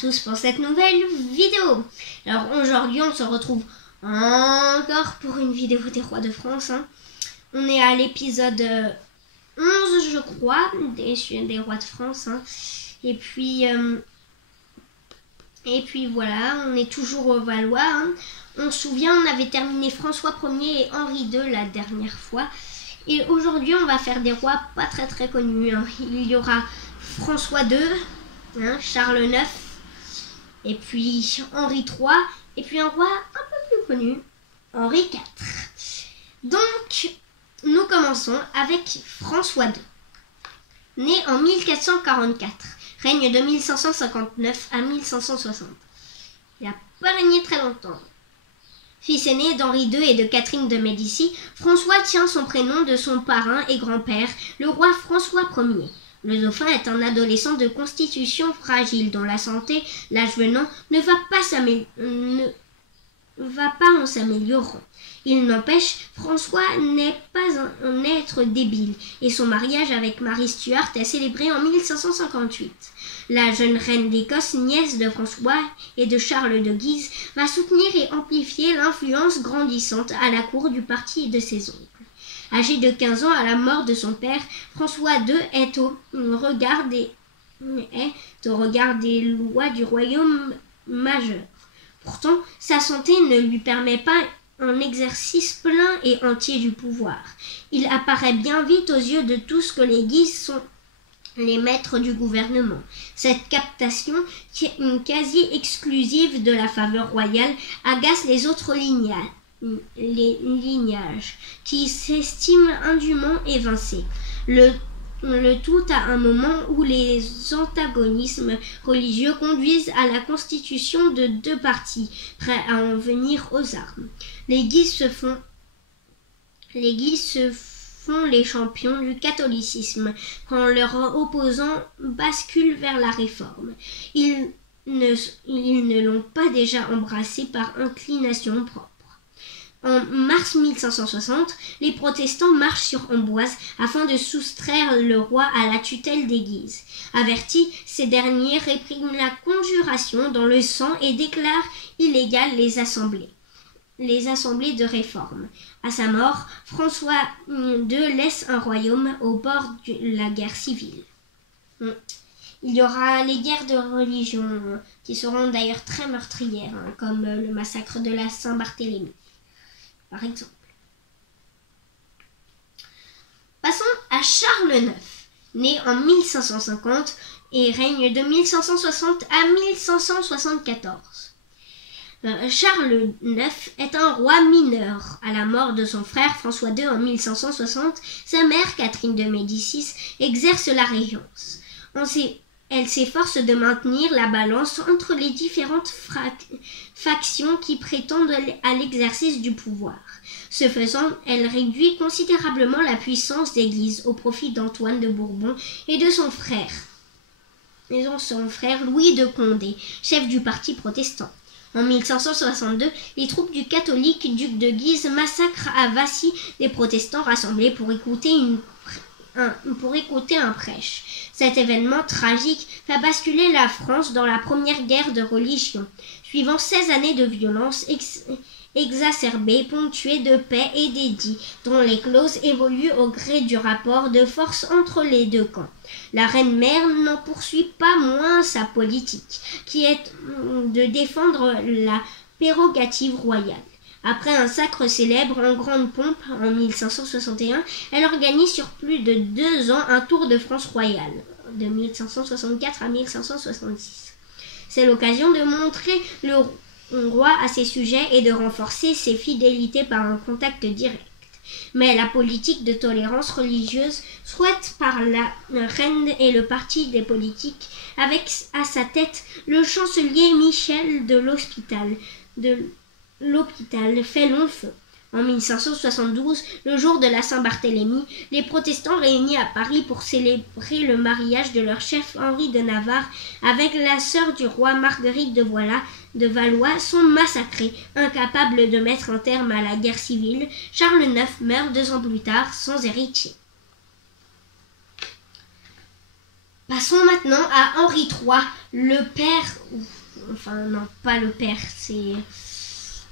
tous pour cette nouvelle vidéo. Alors aujourd'hui on se retrouve encore pour une vidéo des rois de France. On est à l'épisode 11 je crois des rois de France. Et puis voilà, on est toujours au Valois. On se souvient, on avait terminé François Ier et Henri II la dernière fois. Et aujourd'hui on va faire des rois pas très connus. Il y aura François II, Charles IX, et puis Henri III, et puis un roi un peu plus connu, Henri IV. Donc, nous commençons avec François II. Né en 1444, règne de 1559 à 1560. Il n'a pas régné très longtemps. Fils aîné d'Henri II et de Catherine de Médicis, François tient son prénom de son parrain et grand-père, le roi François Ier. Le dauphin est un adolescent de constitution fragile dont la santé, l'âge venant, ne va pas en s'améliorant. Il n'empêche, François n'est pas un être débile et son mariage avec Marie Stuart est célébré en 1558. La jeune reine d'Écosse, nièce de François et de Charles de Guise, va soutenir et amplifier l'influence grandissante à la cour du parti de ses oncles. Âgé de 15 ans à la mort de son père, François II est au regard des lois du royaume majeur. Pourtant, sa santé ne lui permet pas un exercice plein et entier du pouvoir. Il apparaît bien vite aux yeux de tous que les Guises sont les maîtres du gouvernement. Cette captation, qui est une quasi exclusive de la faveur royale, agace les autres lignages qui s'estiment indûment évincés. Le tout à un moment où les antagonismes religieux conduisent à la constitution de deux partis, prêts à en venir aux armes. Les Guises se font les champions du catholicisme quand leurs opposants basculent vers la réforme. Ils ne l'ont pas déjà embrassé par inclination propre. En mars 1560, les protestants marchent sur Amboise afin de soustraire le roi à la tutelle des Guises. Avertis, ces derniers répriment la conjuration dans le sang et déclarent illégales les assemblées de réforme. À sa mort, François II laisse un royaume au bord de la guerre civile. Il y aura les guerres de religion qui seront d'ailleurs très meurtrières, comme le massacre de la Saint-Barthélemy, par exemple. Passons à Charles IX, né en 1550 et règne de 1560 à 1574. Charles IX est un roi mineur. À la mort de son frère François II en 1560, sa mère Catherine de Médicis exerce la régence. Elle s'efforce de maintenir la balance entre les différentes factions qui prétendent à l'exercice du pouvoir. Ce faisant, elle réduit considérablement la puissance d'Église au profit d'Antoine de Bourbon et de son frère Louis de Condé, chef du parti protestant. En 1562, les troupes du catholique duc de Guise massacrent à Vassy des protestants rassemblés pour écouter un prêche. Cet événement tragique fait basculer la France dans la première guerre de religion, suivant 16 années de violence exacerbée, ponctuée de paix et d'édits, dont les clauses évoluent au gré du rapport de force entre les deux camps. La reine-mère n'en poursuit pas moins sa politique, qui est de défendre la prérogative royale. Après un sacre célèbre en grande pompe en 1561, elle organise sur plus de 2 ans un tour de France royale, de 1564 à 1566. C'est l'occasion de montrer le roi à ses sujets et de renforcer ses fidélités par un contact direct. Mais la politique de tolérance religieuse souhaite par la reine et le parti des politiques, avec à sa tête le chancelier Michel de l'Hôpital fait long feu. En 1572, le jour de la Saint-Barthélemy, les protestants réunis à Paris pour célébrer le mariage de leur chef Henri de Navarre avec la sœur du roi Marguerite de Valois sont massacrés. Incapables de mettre un terme à la guerre civile, Charles IX meurt 2 ans plus tard sans héritier. Passons maintenant à Henri III, le père, enfin non, pas le père, c'est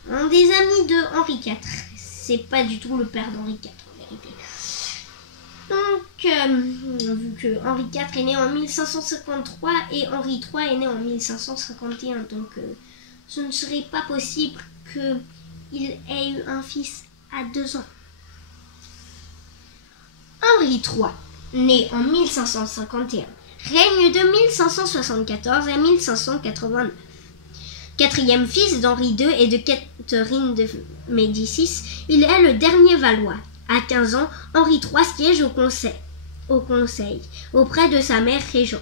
un des amis de Henri IV. C'est pas du tout le père d'Henri IV en vérité. Donc, vu que Henri IV est né en 1553 et Henri III est né en 1551, donc ce ne serait pas possible qu'il ait eu un fils à 2 ans. Henri III, né en 1551, règne de 1574 à 1589. Quatrième fils d'Henri II et de Catherine de Médicis, il est le dernier Valois. À 15 ans, Henri III siège au conseil, auprès de sa mère régente.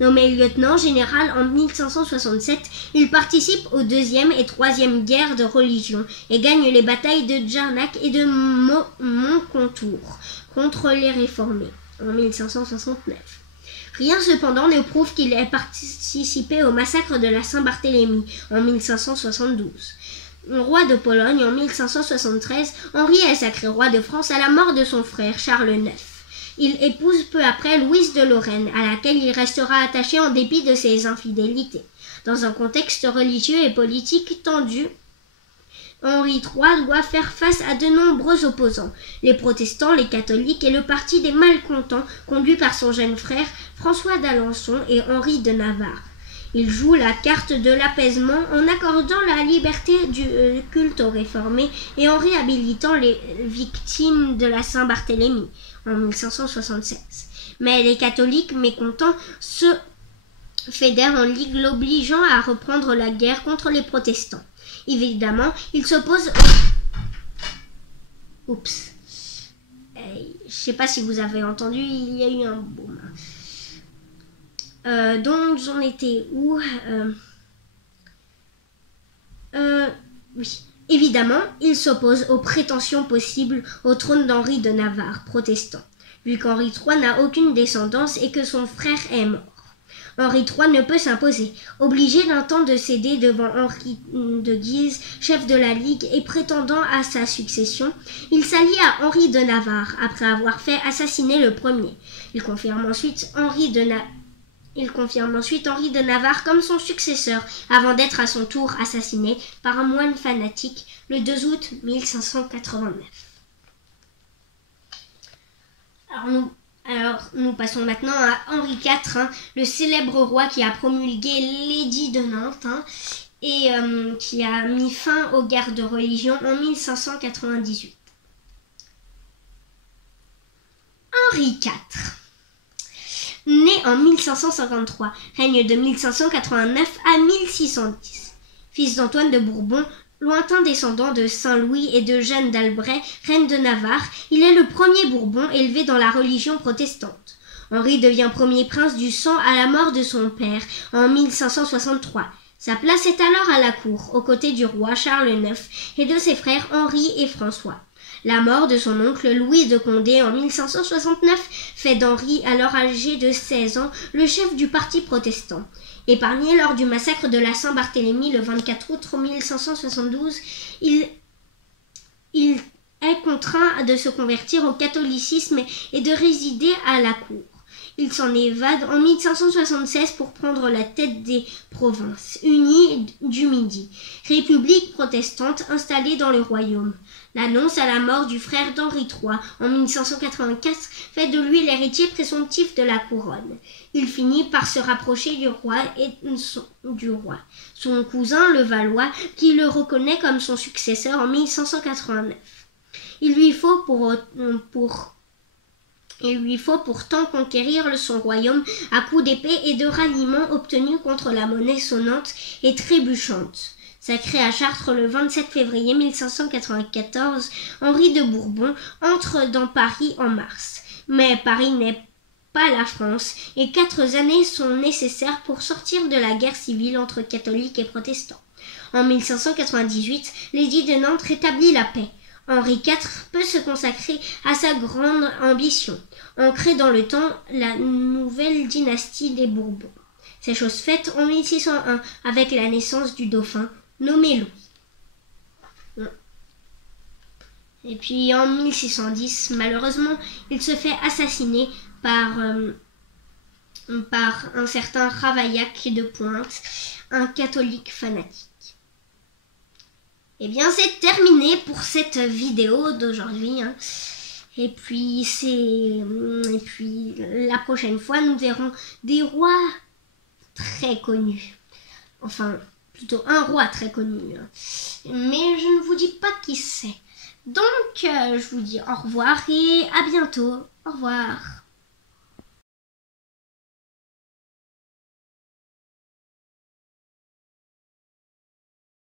Nommé lieutenant général en 1567, il participe aux 2e et 3e guerres de religion et gagne les batailles de Jarnac et de Moncontour contre les réformés en 1569. Rien cependant ne prouve qu'il ait participé au massacre de la Saint-Barthélemy en 1572. Roi de Pologne en 1573, Henri est sacré roi de France à la mort de son frère Charles IX. Il épouse peu après Louise de Lorraine, à laquelle il restera attaché en dépit de ses infidélités. Dans un contexte religieux et politique tendu, Henri III doit faire face à de nombreux opposants, les protestants, les catholiques et le parti des malcontents conduit par son jeune frère François d'Alençon et Henri de Navarre. Il joue la carte de l'apaisement en accordant la liberté du culte aux réformés et en réhabilitant les victimes de la Saint-Barthélemy en 1576. Mais les catholiques mécontents se fédèrent en ligue l'obligeant à reprendre la guerre contre les protestants. Évidemment, il s'oppose au... Oups. Je sais pas si vous avez entendu, il y a eu un boom. Donc j'en étais où Oui. Évidemment, il s'oppose aux prétentions possibles au trône d'Henri de Navarre, protestant, vu qu'Henri III n'a aucune descendance et que son frère est mort. Henri III ne peut s'imposer. Obligé d'un temps de céder devant Henri de Guise, chef de la Ligue et prétendant à sa succession, il s'allie à Henri de Navarre après avoir fait assassiner le premier. Il confirme ensuite Henri de Navarre comme son successeur avant d'être à son tour assassiné par un moine fanatique le 2 août 1589. Alors nous passons maintenant à Henri IV, le célèbre roi qui a promulgué l'édit de Nantes et qui a mis fin aux guerres de religion en 1598. Henri IV, né en 1553, règne de 1589 à 1610. Fils d'Antoine de Bourbon, lointain descendant de Saint-Louis et de Jeanne d'Albret, reine de Navarre, il est le premier Bourbon élevé dans la religion protestante. Henri devient premier prince du sang à la mort de son père en 1563. Sa place est alors à la cour, aux côtés du roi Charles IX et de ses frères Henri et François. La mort de son oncle Louis de Condé en 1569 fait d'Henri, alors âgé de 16 ans, le chef du parti protestant. Épargné lors du massacre de la Saint-Barthélemy le 24 août 1572, il est contraint de se convertir au catholicisme et de résider à la cour. Il s'en évade en 1576 pour prendre la tête des provinces unies du Midi, république protestante installée dans le royaume. L'annonce à la mort du frère d'Henri III en 1584 fait de lui l'héritier présomptif de la couronne. Il finit par se rapprocher du roi son cousin le Valois, qui le reconnaît comme son successeur en 1589. Il lui faut pourtant conquérir son royaume à coups d'épée et de ralliements obtenus contre la monnaie sonnante et trébuchante. Sacré à Chartres le 27 février 1594, Henri de Bourbon entre dans Paris en mars. Mais Paris n'est pas la France et 4 années sont nécessaires pour sortir de la guerre civile entre catholiques et protestants. En 1598, l'édit de Nantes rétablit la paix. Henri IV peut se consacrer à sa grande ambition, ancrer dans le temps la nouvelle dynastie des Bourbons. C'est chose faite en 1601 avec la naissance du dauphin nommé Louis. Et puis en 1610, malheureusement, il se fait assassiner par par un certain Ravaillac de Pointe, un catholique fanatique. Eh bien, c'est terminé pour cette vidéo d'aujourd'hui. Et puis la prochaine fois, nous verrons des rois très connus. Enfin, plutôt un roi très connu. Mais je ne vous dis pas qui c'est. Donc, je vous dis au revoir et à bientôt. Au revoir.